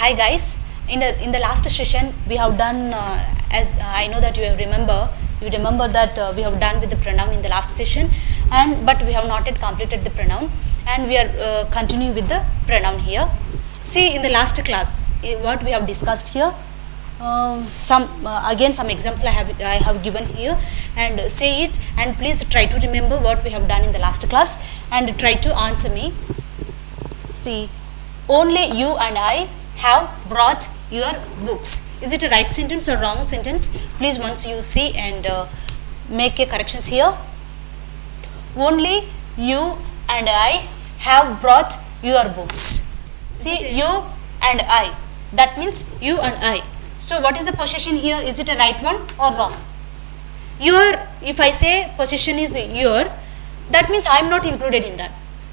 Hi guys, in the last session we have done as I know that you remember that we have done with the pronoun in the last session, and but we have not yet completed the pronoun, and we are continuing with the pronoun here. See, in the last class what we have discussed here, some examples I have given here, and say it, and please try to remember what we have done in the last class and try to answer me. See, only you and I have brought your books. Is it a right sentence or wrong sentence? Please once you see and make a corrections here. Only you and I have brought your books. See, you and I. That means you and I. So what is the possession here? Is it a right one or wrong? Your, if I say possession is your, that means I am not included in that.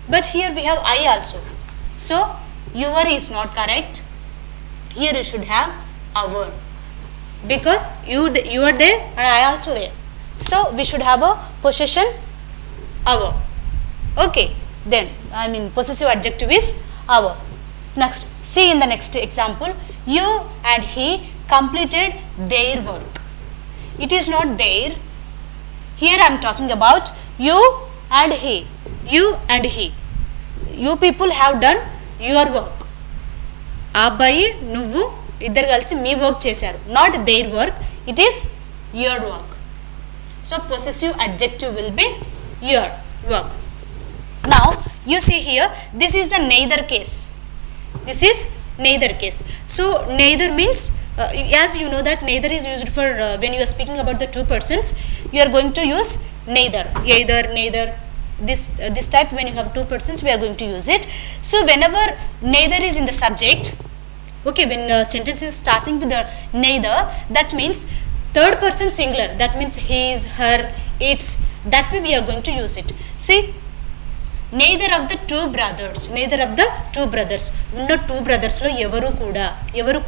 But here we have I also. So your is not correct. Here you should have our, because you are there and I also there. So we should have a possession our. Okay, then possessive adjective is our. Next, see in the next example, you and he completed their work. It is not their. Here I am talking about you and he. You and he. You people have done your work. ఆ అబ్బాయి నువ్వు ఇద్దరు కలిసి మీ work చేశారు. Not their work, it is your work. So possessive adjective will be your work. Now you see here, this is the neither case. This is neither case. So neither means, as you know that neither is used for when you are speaking about the two persons, you are going to use neither, either, neither. This type, when you have two persons, we are going to use it. So whenever neither is in the subject, okay, when sentence is starting with the neither, that means third person singular. That means his, her, its. That way we are going to use it. See, neither of the two brothers, ఉన్న two brothers లో ఎవరు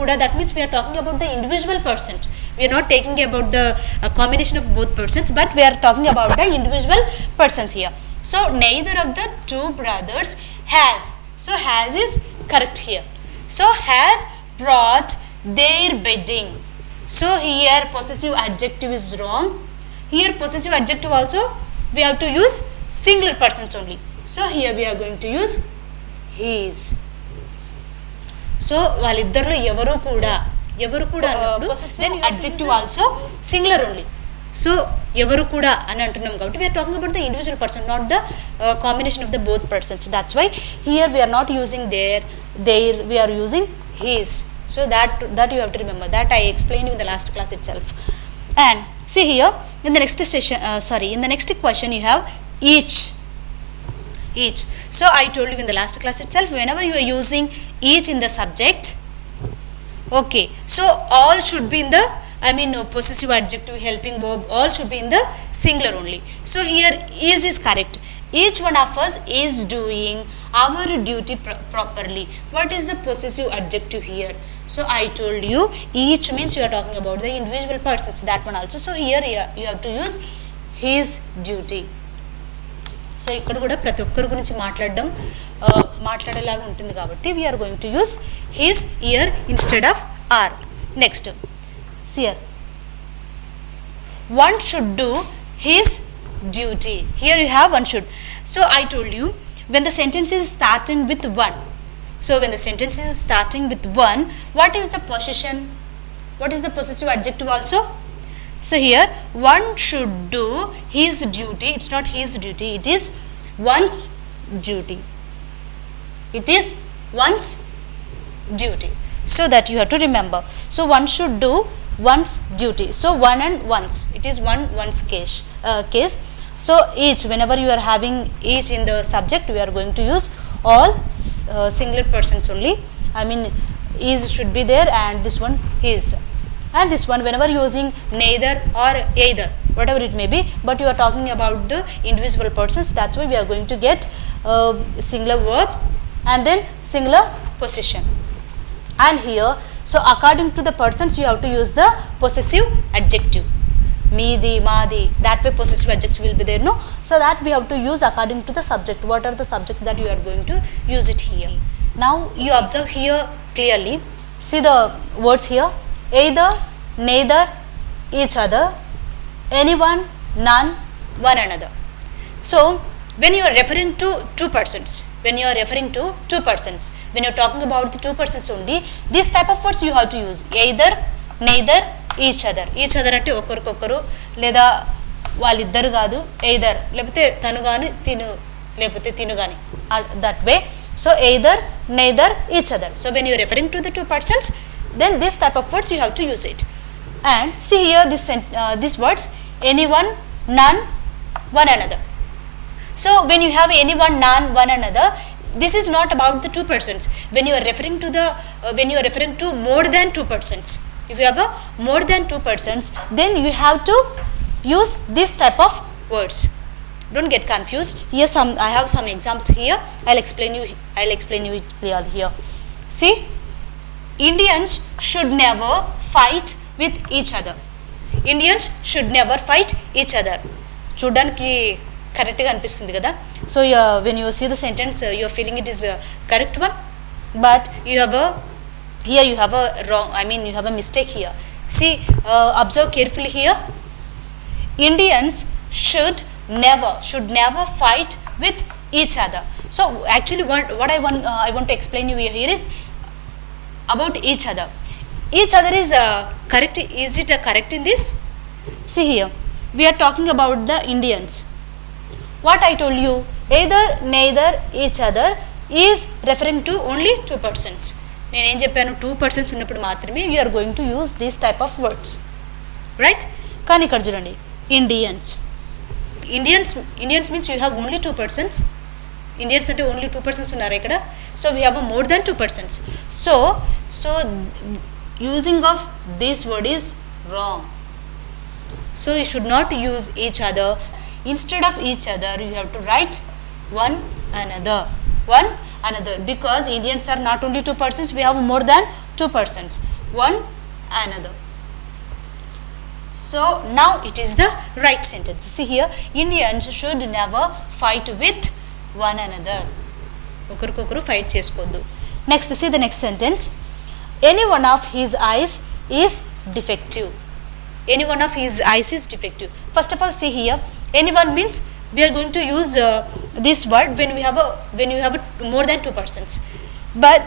కూడా, that means we are talking about the individual persons. We are not taking about the combination of both persons, but we are talking about the individual persons here. So neither of the two brothers has. So has is correct here. So has brought their bedding. So here possessive adjective is wrong. Here possessive adjective also we have to use singular persons only. So here we are going to use his. So వాళ్ళిద్దరిలో ఎవరు కూడా possessive adjective also singular only. So ఎవరు కూడా అని అంటున్నాం కాబట్టి we are talking about the individual person, not the combination of the both persons. That's why here we are not using their, we are using his. So that you have to remember. That I explained in the last class itself. And see here, in the next session, in the next question you have each. So I told you in the last class itself, whenever you are using each in the subject, okay, so all should be in the, possessive adjective, helping verb, all should be in the singular only. So here is correct. Each one of us is doing our duty properly. What is the possessive adjective here? So I told you each means you are talking about the individual persons, that one also. So here you have to use his duty. So ఇక్కడ కూడా ప్రతి ఒక్కరి గురించి మాట్లాడేలాగా ఉంటుంది కాబట్టి we are going to use his here instead of are. Next, see here, one should do his duty. Here you have one should. So I told you, when the sentence is starting with one, so when the sentence is starting with one, what is the possession? What is the possessive adjective also? So here one should do his duty. It's not his duty, it is one's duty. It is one's duty. So that you have to remember. So one should do one's duty. So one and one's. It is one's case. So each, whenever you are having each in the subject, we are going to use all singular persons only. Is should be there, and this one his. And this one, whenever using neither or either, whatever it may be, but you are talking about the individual persons, that's why we are going to get singular verb and then singular possession. And here, so according to the persons, you have to use the possessive adjective. Meedi, madi, that way possessive adjectives will be there, no? So that we have to use according to the subject. What are the subjects that you are going to use it here? Now you observe here clearly, See the words here, either, neither, each other, anyone, none, one another. So when you are referring to two persons, when you are talking about the two persons only, this type of words you have to use, either, neither, each other. Each other అంటే ఒకరికొకరు లేదా వాళ్ళిద్దరు కాదు, either లేకపోతే తను గాని తిను లేకపోతే తిను గాని, that way. So either, neither, each other. So when you are referring to the two persons, then this type of words you have to use it. And see here this words, anyone, none, one another. So when you have anyone, none, one another, this is not about the two persons. When you are referring to more than two persons, if you have a more than two persons, then you have to use this type of words. Don't get confused. Here I have some examples here. I'll explain you it clearly here. See, Indians should never fight with each other. Indians should never fight each other. చూడడానికి కరెక్ట్గా అనిపిస్తుంది కదా. So when you see the sentence, you are feeling it is a correct one, but you have a wrong, you have a mistake here. See, observe carefully here. Indians should never fight with each other. So actually what I want to explain you here is about each other. Each other is correct. Is it correct in this? See here, we are talking about the Indians. What I told you, either, neither, each other is referring to only two persons. నేను ఏం చెప్పాను, two persons ఉన్నప్పుడు మాత్రమే you are going to use this type of words, right. కానీ ఇక్కడ చూడండి, Indians means you have only two persons. Indians అంటే only two persons ఉన్నారు ఇక్కడ. So we have more than two persons. So using of this word is wrong. So you should not use each other. Instead of each other, you have to write one another, because Indians are not only two persons, we have more than two persons, one another. So now it is the right sentence. See here, Indians should never fight with one another. ఒకరికొకరు fight చేసుకోవద్దు. Next, see the next sentence. Any one of his eyes is defective. Any one of his eyes is defective. First of all, see here, anyone means we are going to use this word when you have more than two persons. But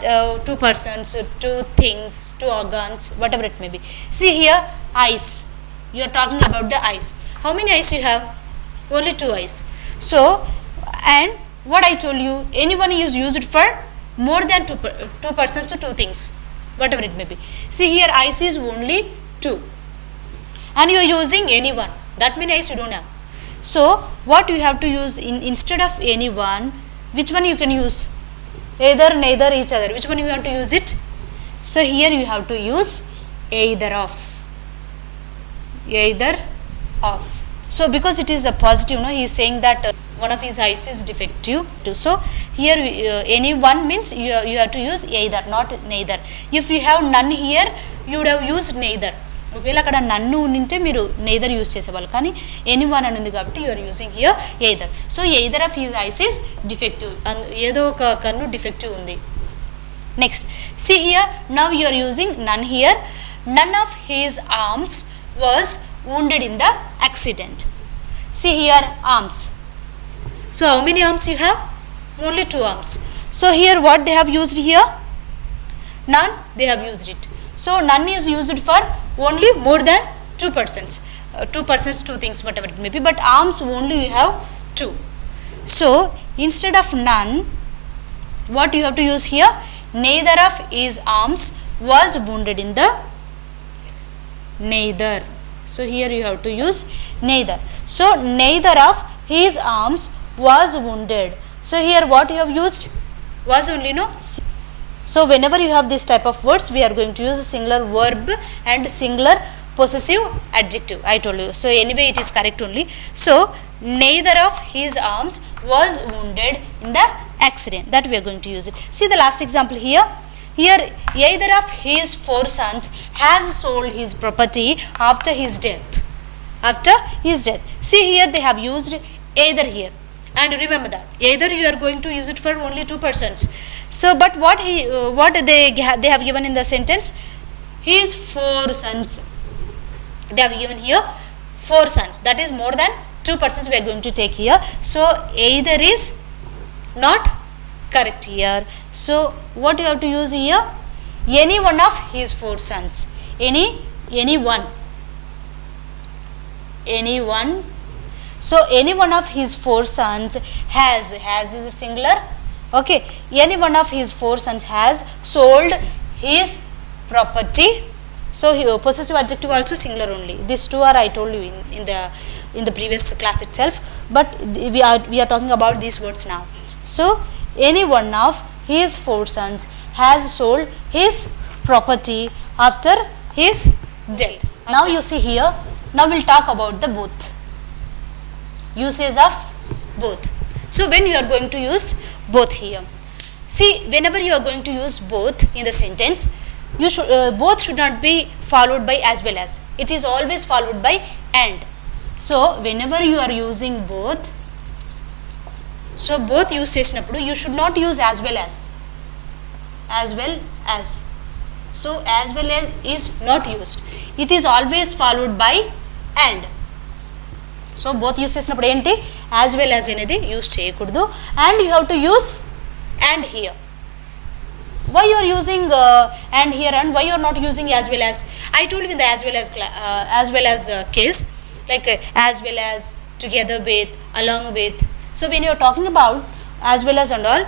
two persons, two things, two organs, whatever it may be. See here, eyes. You are talking about the eyes. How many eyes you have? Only two eyes. So, and what I told you, anyone is used for more than two persons to two things, whatever it may be. See here, eyes is only two. And you are using anyone, that means eyes you don't have. So what you have to use instead of anyone, which one you can use? Either, neither, each other. Which one you want to use it? So here you have to use either of. So because it is a positive, he is saying that one of his eyes is defective. So here anyone means you have to use either, not neither. If you have none here, you would have used neither. ఒకవేళ అక్కడ నన్ను ఉంటే మీరు neither use చేసేవాళ్ళు, కానీ anyone అని ఉంది కాబట్టి you're using here either. So either of his eyes is defective, ఏదో ఒక కన్ను డిఫెక్టివ్ ఉంది. Next, see here, now you are using none here. None of his arms was wounded in the accident. See here, arms. So how many arms you have? Only two arms. So here what they have used here? None, they have used it. So none is used for only more than two persons. Two things, whatever it may be, but arms only you have two. So instead of none, what you have to use here? Neither of his arms was wounded in the neither. So here you have to use neither. So neither of his arms was wounded. So here what you have used? Was only, no? So whenever you have this type of words, we are going to use a singular verb and singular possessive adjective. I told you. So anyway it is correct only. So neither of his arms was wounded in the accident. That we are going to use it. See the last example here. Here, either of his four sons has sold his property after his death. After his death. See here they have used either here. And remember that either you are going to use it for only two persons. So but what they have given in the sentence, his 4 sons. They have given here 4 sons, that is more than 2 persons we are going to take here. So either is not correct here. So what you have to use here, any one of his 4 sons, any one. So any one of his 4 sons has is a singular, okay, any one of his 4 sons has sold his property. So here possessive adjective also singular only. These two are I told you in the previous class itself, but we are talking about these words now. So any one of his 4 sons has sold his property after his death. Now you see here, now we'll talk about the both, usage of both. So when you are going to use both here, see, whenever you are going to use both in the sentence, you should both should not be followed by as well as. It is always followed by and. So whenever you are using both, so both use చేసినప్పుడు you should not use as well as. So as well as is not used. It is always followed by and. So both use చేసినప్పుడు ఏంటి, as well as అనేది use చేయకూడదు, and you have to use and here. Why you are using and here, and why you are not using as well as? I told you in the as well as case, like as well as, together with, along with. So when you are talking about as well as and all,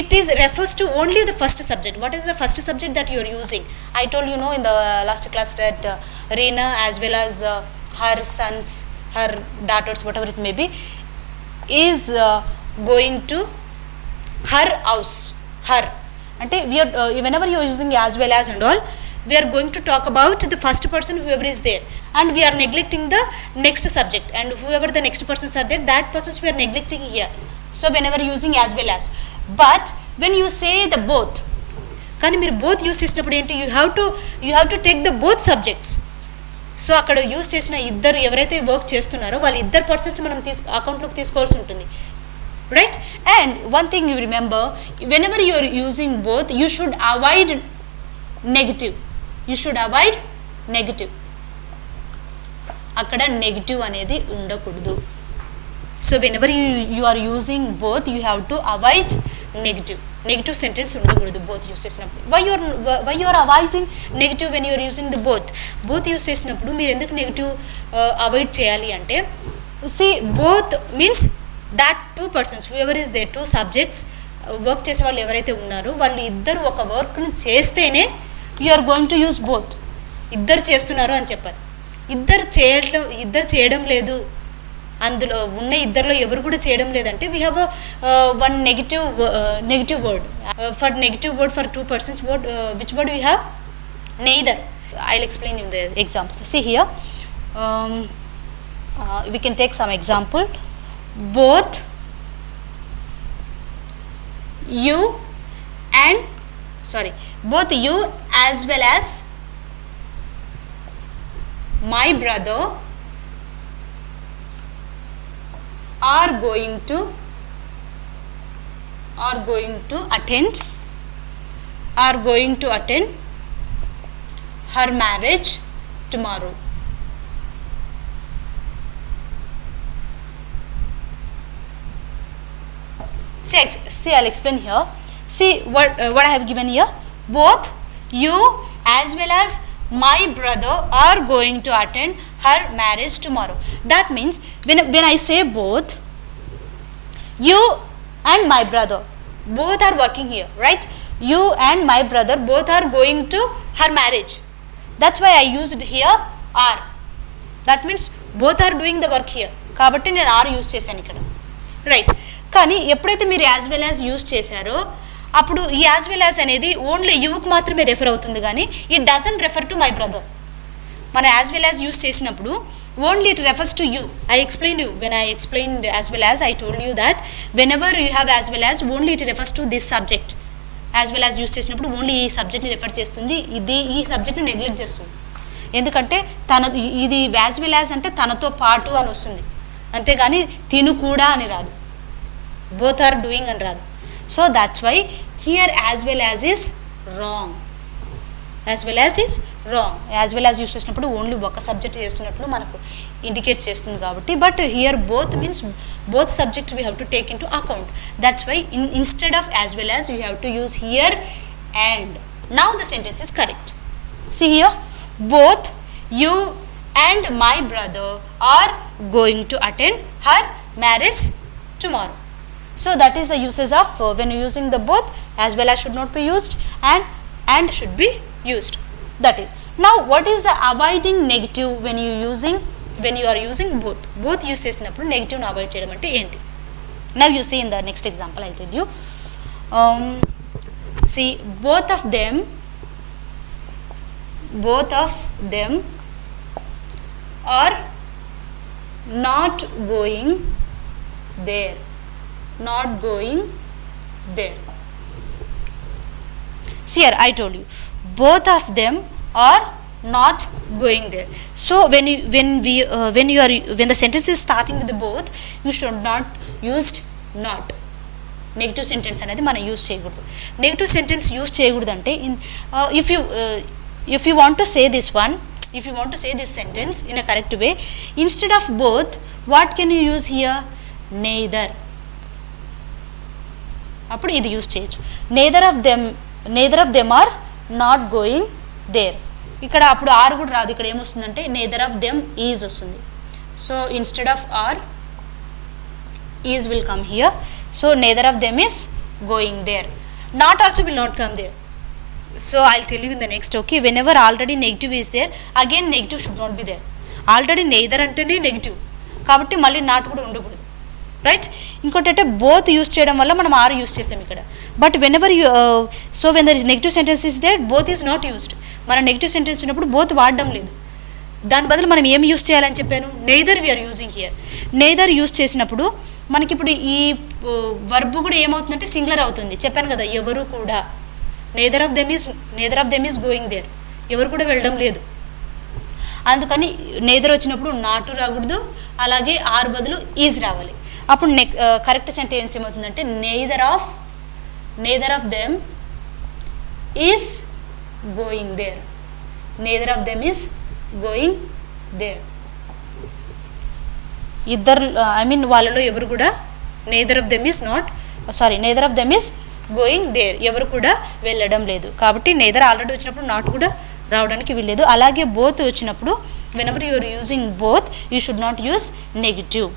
it is refers to only the first subject. What is the first subject that you are using? I told you know in the last class that Reena as well as her sons, her daughters, whatever it may be, is going to her house. Her ante we are whenever you are using as well as and all, we are going to talk about the first person, whoever is there, and we are neglecting the next subject, and whoever the next persons are there, that persons we are neglecting here. So whenever using as well as, but when you say the both, కానీ మీరు both use చేసినప్పుడు ఏంటి, you have to take the both subjects. So అక్కడ use చేసిన ఇద్దరు ఎవరైతే work చేస్తున్నారో వాళ్ళ ఇద్దరు పర్సన్స్ మనం అకౌంట్లోకి తీసుకోవాల్సి ఉంటుంది, right. And one thing you remember, whenever you are using both, you should avoid negative. అక్కడ నెగిటివ్ అనేది ఉండకూడదు. So whenever you are using both, you have to avoid negative sentence ఉండకూడదు బోత్ యూస్ చేసినప్పుడు. Why you are avoiding negative when you're using the both use చేసినప్పుడు మీరు ఎందుకు negative avoid చేయాలి అంటే, see both means that 2 persons, whoever is there, 2 subjects work చేసే వాళ్ళు ఎవరైతే ఉన్నారో వాళ్ళు ఇద్దరు ఒక వర్క్ని చేస్తేనే you are going to use both. ఇద్దరు చేస్తున్నారు అని చెప్పారు. ఇద్దరు చేయడం లేదు, అందులో ఉన్న ఇద్దరిలో ఎవరు కూడా చేయడం లేదంటే we have one negative word. For negative word for 2 persons, which word we have? Neither. I'll explain you the example. See here, we can take some example. Both you as well as my brother are going to attend her marriage tomorrow. See, I'll explain here. See what I have given here. Both you as well as my brother are going to attend her marriage tomorrow. That means when I say both, you and my brother both are working here, right? You and my brother both are going to her marriage. That's why I used here are. That means both are doing the work here. కాబట్టి నేను are use చేశాను ఇక్కడ, right. కానీ ఎప్పుడైతే మీరు as well as use చేశారో అప్పుడు ఈ యాజ్ వెల్ యాజ్ అనేది ఓన్లీ యూకి మాత్రమే రెఫర్ అవుతుంది, కానీ it doesn't refer to my brother. మనం యాజ్ వెల్ యాజ్ యూజ్ చేసినప్పుడు only it refers to you. I explain you when I explained as well as, I told you that when ever you have as well as only it refers to this subject. As well as use చేసినప్పుడు only ఈ సబ్జెక్ట్ని refer చేస్తుంది, ఈ సబ్జెక్ట్ని neglect చేస్తుంది. ఎందుకంటే ఇది as well as అంటే తనతో పాటు అని వస్తుంది, అంతేగాని తిను కూడా అని రాదు, బోత్ ఆర్ డూయింగ్ అని రాదు. So that's why here as well as is wrong. As well as is wrong. As well as use చేసినప్పుడు ఓన్లీ ఒక సబ్జెక్ట్ చేస్తున్నట్లు మనకు ఇండికేట్ చేస్తుంది కాబట్టి, but here both means both subjects we have to take into account. That's why instead of as well as you have to use here and. Now the sentence is correct. See here, both you and my brother are going to attend her marriage tomorrow. So that is the uses of when you using the both, as well as should not be used and should be used. That is. Now what is the avoiding negative when you are using both? Both use చేసినప్పుడు negative ని avoid చేయడం అంటే ఏంటి? Now you see in the next example I'll tell you. See, both of them are not going there. See here, I told you both of them are not going there. So when the sentence is starting with the both, you should not used not. Negative sentence అనేది మనం use చేయకూడదు. Negative sentence use చేయకూడదు అంటే if you want to say this one, if you want to say this sentence in a correct way, instead of both, what can you use here? Neither. అప్పుడు ఇది use చేయొచ్చు. neither of them are not going there. ఇక్కడ అప్పుడు are కూడా రాదు. ఇక్కడ ఏమొస్తుందంటే neither of them is వస్తుంది. So instead of are, is will come here. So neither of them is going there. Not also will not come there. So I'll tell you in the next, okay, whenever already negative is there, again negative should not be there. Already neither అంటేనే negative కాబట్టి మళ్ళీ not కూడా ఉండకూడదు, right? ఇంకోటి అంటే both use చేయడం వల్ల మనం ఆర్ యూస్ చేసాం ఇక్కడ. But whenever so when there is negative sentence is there, both is not used. మన నెగిటివ్ సెంటెన్స్ ఉన్నప్పుడు బోత్ వాడడం లేదు. దాని బదులు మనం ఏం యూస్ చేయాలని చెప్పాను? Neither we're using here. Neither use చేసినప్పుడు మనకి ఇప్పుడు ఈ వర్బ్ కూడా ఏమవుతుందంటే సింగులర్ అవుతుంది. చెప్పాను కదా, ఎవరు కూడా. neither of them is going there. ఎవరు కూడా వెళ్ళడం లేదు. అందుకని neither వచ్చినప్పుడు నాటు రాకూడదు, అలాగే ఆర్ బదులు ఈజ్ రావాలి. అప్పుడు కరెక్ట్ సెంటెన్స్ ఏమవుతుందంటే neither of them is going there. neither of them is going there. ఇద్దరు వాళ్ళలో ఎవరు కూడా neither of them is going there. ఎవరు కూడా వెళ్ళడం లేదు. కాబట్టి neither ఆల్రెడీ వచ్చినప్పుడు నాట్ కూడా రావడానికి వీల్లేదు. అలాగే బోత్ వచ్చినప్పుడు whenever you are using both, you should not use negative.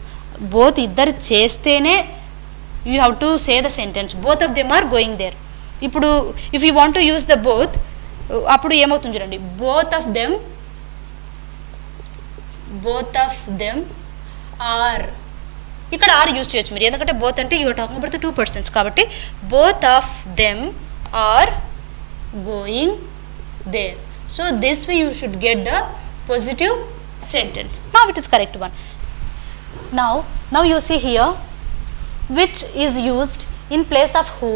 Both ఇద్దరు చేస్తేనే you have to say the sentence both of them are going there. ఇప్పుడు if you want to use the both, అప్పుడు ఏమవుతుంది చూడండి, both of them are. ఇక్కడ are use చేయొచ్చు మీరు, ఎందుకంటే బోత్ అంటే you're talking about the 2 persons కాబట్టి both of them are going there. So this way you should get the positive sentence. Now it is correct one. Now you see here which is used in place of who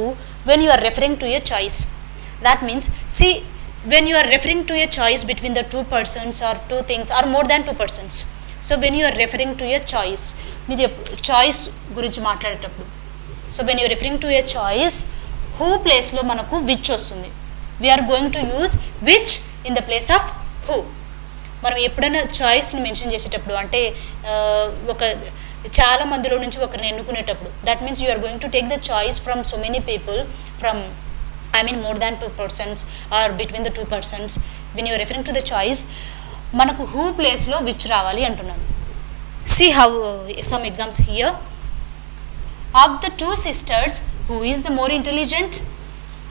when you are referring to a choice. That means, see, when you are referring to a choice between the 2 persons or 2 things or more than 2 persons. So when you are referring to a choice, మీరు choice గురించి మాట్లాడేటప్పుడు, so when you're referring to a choice, who ప్లేస్లో మనకు which వస్తుంది. We're going to use which in the place of who. మనం ఎప్పుడైనా చాయిస్ని mention చేసేటప్పుడు, అంటే ఒక చాలా మందిలో నుంచి ఒకరిని ఎన్నుకునేటప్పుడు, that means you are going to take the choice from so many people, from more than 2 persons or between the 2 persons. when you are referring to the choice, మనకు హూ ప్లేస్లో విచ్ రావాలి అంటున్నాను. See how some examples here. Of the 2 sisters, who is the more intelligent?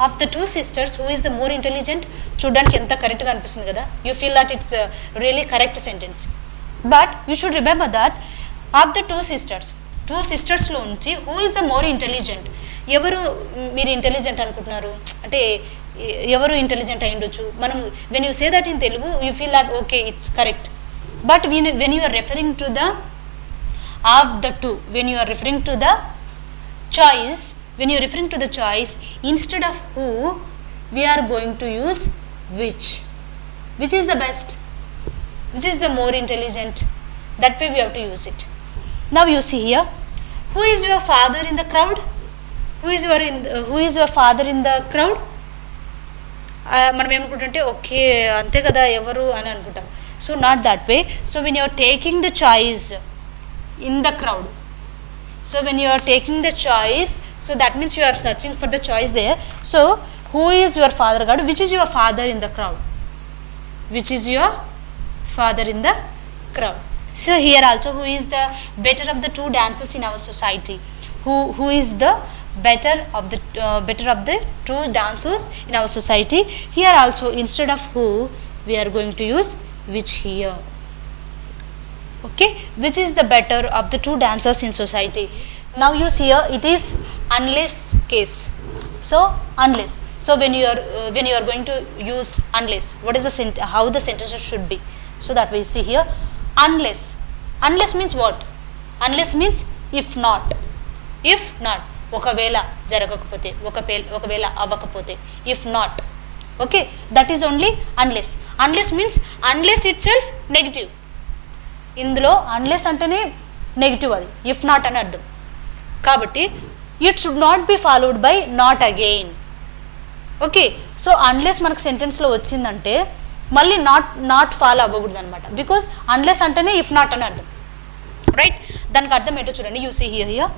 Of the 2 sisters, who is the more intelligent? చూడడానికి ఎంత కరెక్ట్గా అనిపిస్తుంది కదా. You feel that it's a really correct sentence. But you should remember that of the 2 sisters లో నుంచి who is the more intelligent? ఎవరు మీరు intelligent అనుకుంటున్నారు అంటే ఎవరు ఇంటెలిజెంట్ అయి ఉండొచ్చు. మనం when you say that in Telugu, you feel that okay, it's correct. But when you are referring to the of the 2, when you are referring to the choice, instead of who, we are going to use which. Which is the best? Which is the more intelligent? That way we have to use it. Now you see here, who is your father in the crowd? who is your father in the crowd? మనం ఏమనుకుంటుంటే okay అంతే కదా ఎవరు అని అనుకుంటాం. So not that way. So when you are taking the choice in the crowd, so when you are taking the choice, so that means you are searching for the choice there. So who is your father God? Which is your father in the crowd? Which is your father in the crowd? So here also, who is the better of the two dancers in our society? Who is the better of the two dancers in our society? Here also, instead of who, we are going to use which here. Okay, which is the better of the two dancers in society? Now use here, it is unless case. So unless, so when you are going to use unless, what is the how the sentences should be? So that we see here, unless means what? Unless means if not, ఒకవేళ జరగకపోతే, ఒకవేళ అవ్వకపోతే, if not. Okay, that is only unless means unless itself negative. ఇందులో unless అంటేనే నెగిటివ్, అది if not అని అర్థం. కాబట్టి it should not be followed by not again. Okay, so unless మనకు సెంటెన్స్లో వచ్చిందంటే మళ్ళీ నాట్ ఫాలో అవ్వకూడదు అనమాట. బికాజ్ అన్లెస్ అంటేనే ఇఫ్ నాట్ అని అర్థం, రైట్? దానికి అర్థం ఏంటో చూడండి. You see here,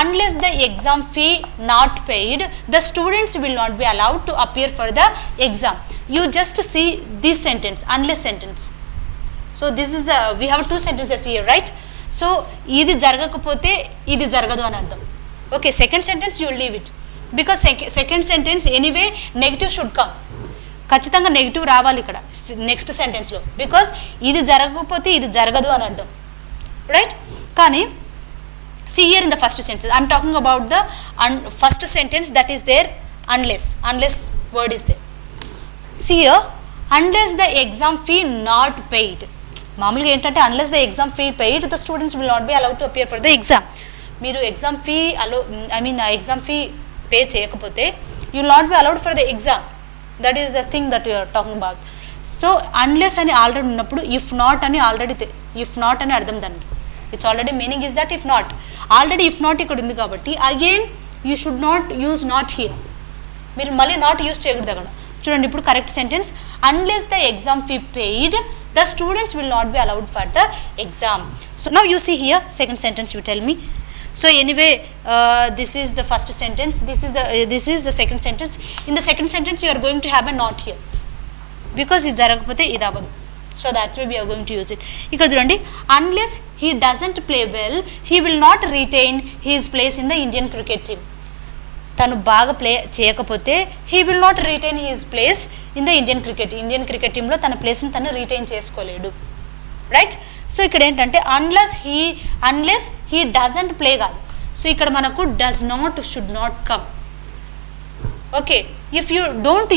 unless the exam fee not paid the students will not be allowed to appear for the exam. You just see this sentence, unless sentence. So this is we have two sentences here, right? So ఇది జరగకపోతే ఇది జరగదు అని అర్థం. Okay, second sentence you leave it, because second sentence anyway negative should come. ఖచ్చితంగా negative రావాలి ఇక్కడ next సెంటెన్స్లో, because ఇది జరగకపోతే ఇది జరగదు అని అర్థం, రైట్? కానీ see here in the first sentence, I am talking about the first sentence, that is there unless word is there. See here, unless the exam fee not paid. మామూలుగా ఏంటంటే unless the exam fee paid the students will not be allowed to appear for the exam. మీరు exam fee exam fee pay చేయకపోతే you will not be allowed for the exam. That is the thing that you are talking about. So unless అని already ఉన్నప్పుడు if not అని already if not అని అర్థం దానికి. It's already meaning is that if not. Already if not ఇక్కడ ఉంది కాబట్టి again you should not use not here. మీరు మళ్ళీ నాట్ యూజ్ చేయకూడదు అక్కడ. చూడండి ఇప్పుడు correct sentence, unless the exam fee paid the students will not be allowed for the exam. So now you see here second sentence, you tell me. So anyway, this is the first sentence, this is the second sentence. In the second sentence you are going to have a not here, because ఇది జరగకపోతే ఇది అవ్వదు. So that's why we are going to use it. ఇక్కడ చూడండి, unless he doesn't play well he will not retain his place in the Indian cricket team. తను బాగా play చేయకపోతే he will not retain his place in the Indian cricket టీంలో తన ప్లేస్ని తను retain చేసుకోలేడు, right? So ఇక్కడ ఏంటంటే అన్లెస్ హీ డజంట్ ప్లే కాదు. సో ఇక్కడ మనకు does not should not come. Okay, if you don't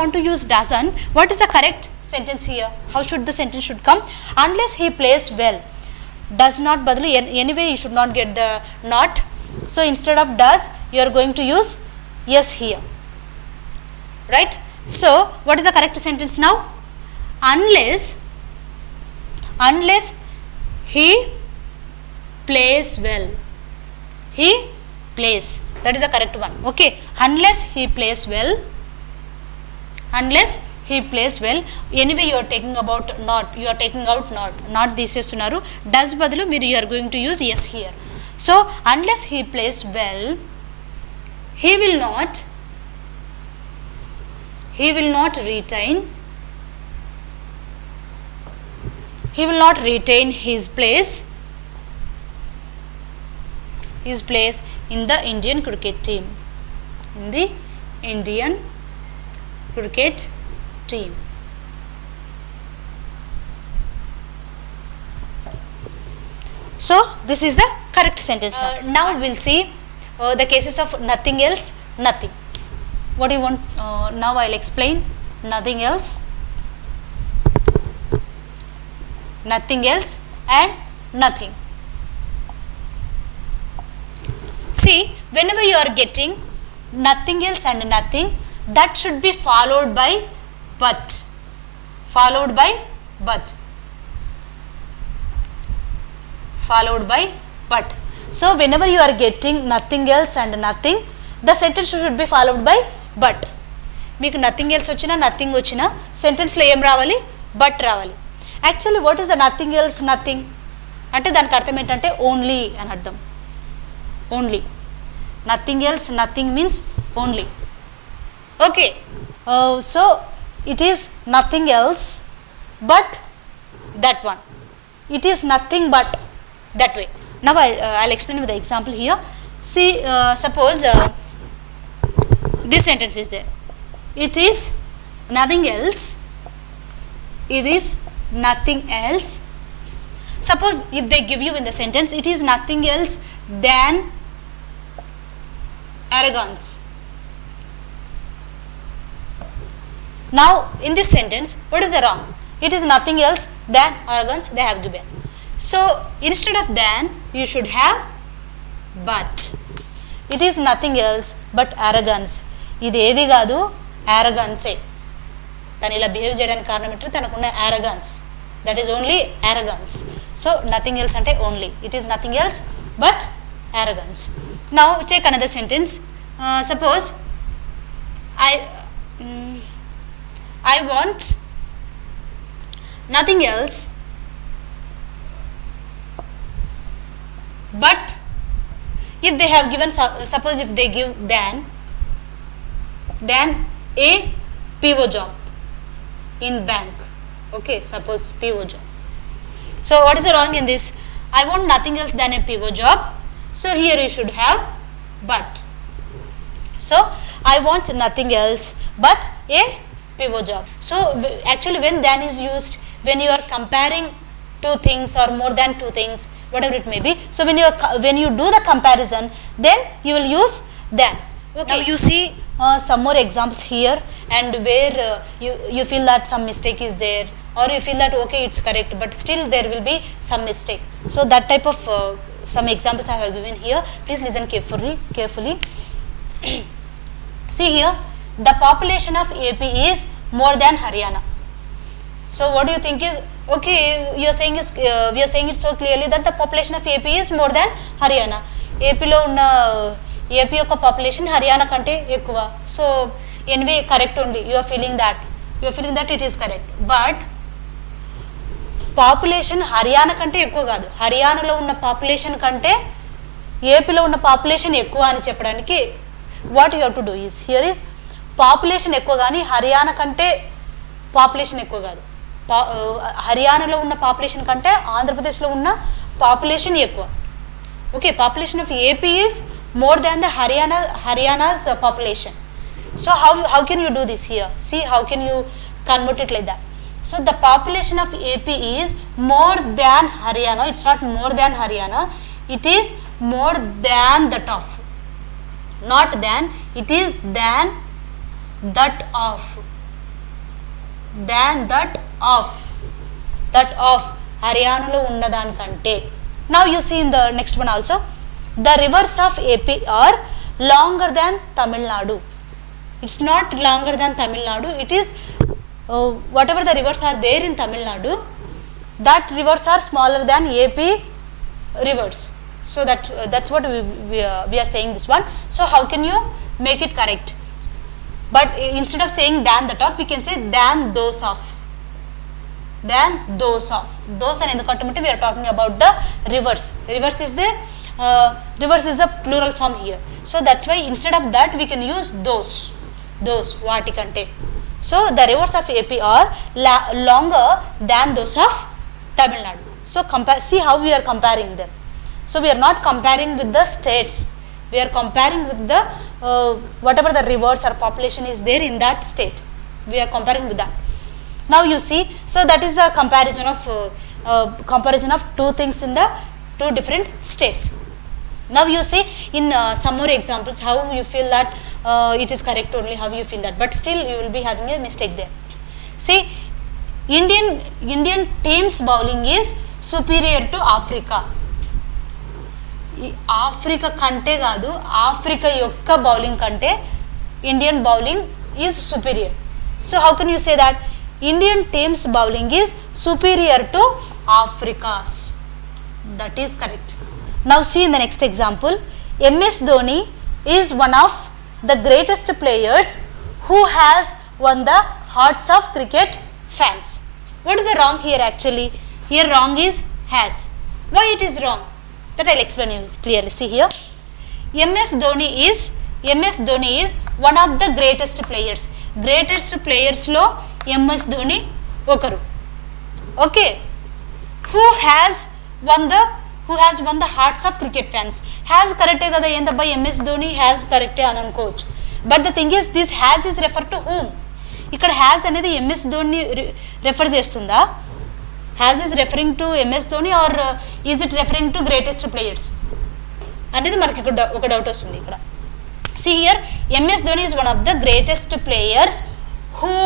want to use doesn't, what is the correct sentence here? How should the sentence should come? Unless he plays well. Does not బదులు anyway you should not get the not. So instead of does you are going to use yes here, right? So what is the correct sentence now? Unless he plays well. He plays, that is the correct one. Okay, unless he plays well, anyway you are taking about not, you are taking out not తీసేస్తున్నారు. does బదులు మీరు you are going to use yes here. So unless he plays well he will not retain his place in the Indian cricket team. So this is the correct sentence. Now we'll see the cases of nothing else, nothing. What do you want? Now I'll explain nothing else and nothing. See, whenever you are getting nothing else and nothing, that should be followed by but. So whenever you are getting nothing else and nothing, the sentence should be followed by but. మీకు nothing else వచ్చినా nothing వచ్చినా సెంటెన్స్లో ఏం రావాలి, but రావాలి. Actually what is the nothing else nothing అంటే దానికి అర్థం ఏంటంటే ఓన్లీ అని అర్థం. Only, nothing else nothing means only. Okay, so it is nothing else but that one, it is nothing but that way. Now I'll explain with the example here. See, suppose this sentence is there. It is nothing else. It is nothing else. Suppose if they give you in the sentence, it is nothing else than arrogance. Now in this sentence, what is the wrong? It is nothing else than arrogance they have given. So instead of than, you should have but. It is nothing else but arrogance. ఇది ఏది కాదు, arrogance. తను ఇలా behave చేయడానికి కారణం ఏంటంటే తనకున్న arrogance. That is only arrogance. So nothing else అంటే only. It is nothing else but arrogance. Now take another sentence. Suppose I want nothing else but if they have given, suppose if they give than a PO job in bank. Okay, suppose PO job. So what is wrong in this? I want nothing else than a PO job. So here you should have but. So I want nothing else but a PO job. So actually when than is used, when you are comparing two things or more than two things, whatever it may be. So when you do the comparison, then you will use than. Okay. Now you see some more examples here, and where you feel that some mistake is there, or you feel that okay it's correct, but still there will be some mistake. So that type of some examples I have given here. Please listen carefully. See here, the population of AP is more than Haryana. So what do you think is, okay, we are saying it so clearly that the population of AP is more than Haryana. AP లో ఉన్న AP యొక్క population Haryana కంటే ఎక్కువ. So anyway correct ఉంది, you are feeling that it is correct. But population Haryana కంటే ఎక్కువ కాదు, హర్యానాలో ఉన్న పాపులేషన్ కంటే ఏపీలో ఉన్న పాపులేషన్ ఎక్కువ అని చెప్పడానికి what you have to do is, here is population ఎక్కువ కానీ హర్యానా కంటే పాపులేషన్ ఎక్కువ కాదు. హర్యానాలో ఉన్న పాపులేషన్ కంటే ఆంధ్రప్రదేశ్లో ఉన్న పాపులేషన్ ఎక్కువ. Okay, population of AP is more than the Haryana's population. So how can you do this here? See, how can you convert it like that? So the population of AP is more than Haryana. It's not more than Haryana. It is more than that of. Not than. It is than that of. Than that of. That of. Haryana lo unnadan kante. Now you see in the next one also. The rivers of AP are longer than Tamil Nadu. It's not longer than Tamil Nadu. It is whatever the rivers are there in Tamil Nadu, that rivers are smaller than AP rivers. So that's what we are saying this one. So how can you make it correct? But instead of saying than that of, we can say than those of. Than those of. Those and in the continuity we are talking about the rivers. Rivers is there. Rivers is a plural form here. So that's why instead of that we can use those vatikante. So the rivers of AP are longer than those of Tamil Nadu. So see how we are comparing them. So we are not comparing with the states, we are comparing with the whatever the rivers or population is there in that state, we are comparing with that. Now you see, so that is the comparison of two things in the two different states. Now you see in some more examples how you feel that it is correct only, how you feel that, but still you will be having a mistake there. See, Indian team's bowling is superior to Africa. Africa kante kaadu, Africa yokka bowling kante Indian bowling is superior. So how can you say that Indian team's bowling is superior to Africa's? That is correct. Now see in the next example, MS Dhoni is one of the greatest players who has won the hearts of cricket fans. What is the wrong here actually? Here wrong is has. Why it is wrong? That I'll explain you clearly. See here, MS Dhoni is one of the greatest players. Greatest players lo MS Dhoni okaru. Okay, who has won the hearts of cricket fans. Has correct kada endabba MS Dhoni has correct అని అనుకోవచ్చు. But the thing is, this has is refer to whom? ఇక్కడ has అనేది MS Dhoni refer చేస్తుందా? has is referring to MS Dhoni or is it referring to greatest players అనేది మనకి ఒక doubt వస్తుంది ఇక్కడ. See here, MS Dhoni is one of the greatest players who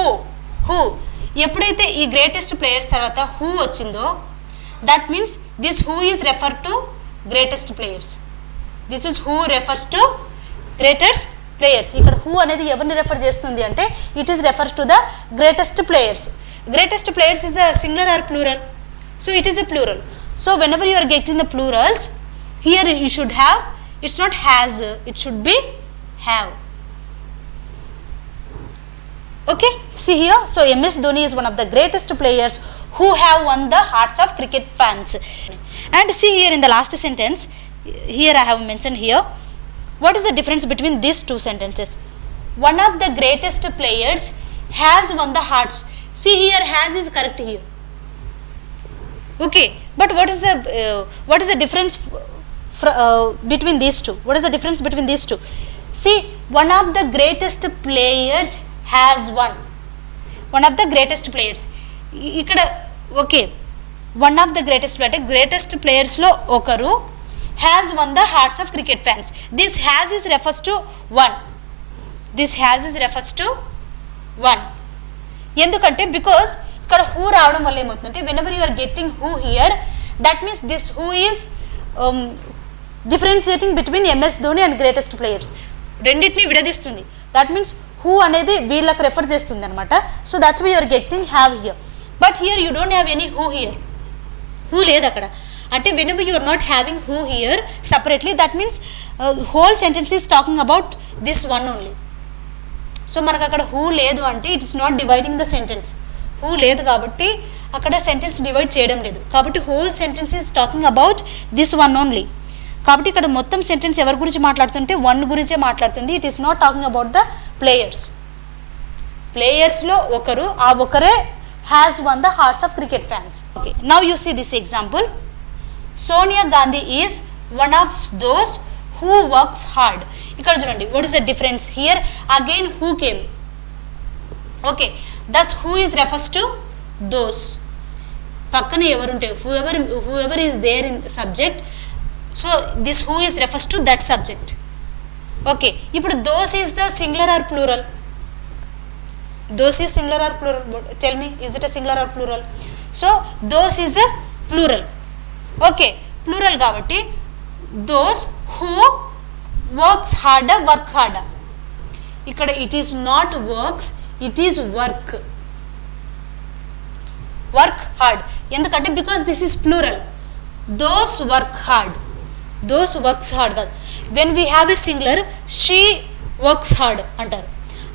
ఎప్పుడైతే ఈ గ్రేటెస్ట్ ప్లేయర్స్ తర్వాత who వచ్చిందో, that means this who is refer to greatest players. This is who refers to greatest players. ఇక్కడ who అనేది ఎవరిని refer చేస్తుంది అంటే it is refers to the greatest players. Greatest players is a singular or plural? So it is a plural. So whenever you are getting the plurals, here you should have, it's not has, it should be have. Okay, see here, so MS Dhoni is one of the greatest players who have won the hearts of cricket fans. And see here in the last sentence, here I have mentioned here, what is the difference between these two sentences? One of the greatest players has won the hearts. See here, has is correct here. Okay, but what is the difference between these two? What is the difference between these two? See, one of the greatest players has won. One of the greatest players. ఇక్కడ okay, one of the greatest అంటే greatest ప్లేయర్స్లో ఒకరు has won the hearts of cricket fans. This has is refers to one. This has is refers to one. ఎందుకంటే because ఇక్కడ who రావడం వల్ల ఏమవుతుందంటే whenever you are getting who here, that means this who is differentiating between MS Dhoni and greatest players. రెండింటిని విడదీస్తుంది. That means who అనేది వీళ్ళకి refer చేస్తుంది అనమాట. So that's why you are getting have here. But here you don't have any who here. Who లేదు అక్కడ. అంటే whenever you are not having who here separately, that means whole sentence is talking about this one only. So మనకు అక్కడ who లేదు అంటే it is not dividing the sentence. Who లేదు కాబట్టి అక్కడ సెంటెన్స్ డివైడ్ చేయడం లేదు. కాబట్టి whole sentence is talking about this one only. కాబట్టి ఇక్కడ మొత్తం సెంటెన్స్ ఎవరి గురించి మాట్లాడుతుంటే వన్ గురించే మాట్లాడుతుంది. It is not talking about the players. ప్లేయర్స్లో ఒకరు, ఆ ఒకరే has won the hearts of cricket fans. Okay, now you see this example. Sonia Gandhi is one of those who works hard. ఇక్కడ చూడండి, what is the difference here? Again who came. Okay, thus who is refers to those. పక్కన ఎవరుంటే whoever is there in subject, so this who is refers to that subject. Okay, ఇప్పుడు those is the singular or plural? Those is singular or plural? Tell me, is it a singular or plural? So those is a plural. Okay, plural కాబట్టి those who works hard, work hard. ఇక్కడ it is not works, it is work. Work hard ఎందుకంటే because this is plural. Those work hard, those works hard కాదు. When we have a singular, she works hard అంటారు.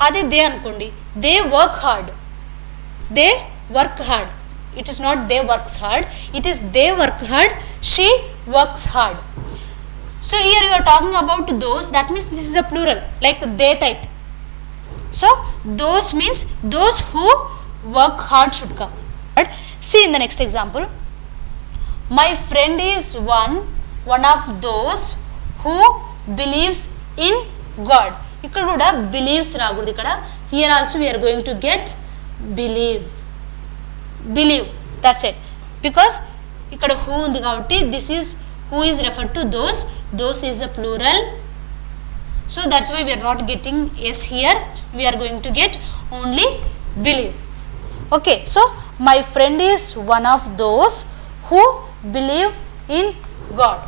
అదే they అనుకోండి, they work hard, they work hard. It is not they works hard, it is they work hard, she works hard. So here you are talking about those, that means this is a plural like they type. So those means those who work hard should come. See in the next example, my friend is one of those who believes in God. ఇక్కడ కూడా believes రాకూడదు. ఇక్కడ here also we are going to get believe, that's it. because ఇక్కడ who ఉంది కాబట్టి this is who is referred to those is a plural. So that's why we are not getting s here, we are going to get only believe. Okay, so my friend is one of those who believe in God.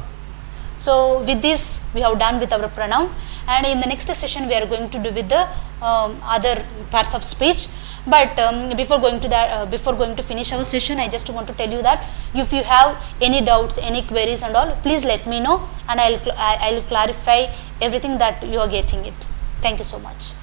So with this we have done with our pronoun, and in the next session we are going to do with the other parts of speech. But before going to that, before going to finish our session, I just want to tell you that if you have any doubts, any queries and all, please let me know, and I'll clarify everything that you are getting it. Thank you so much.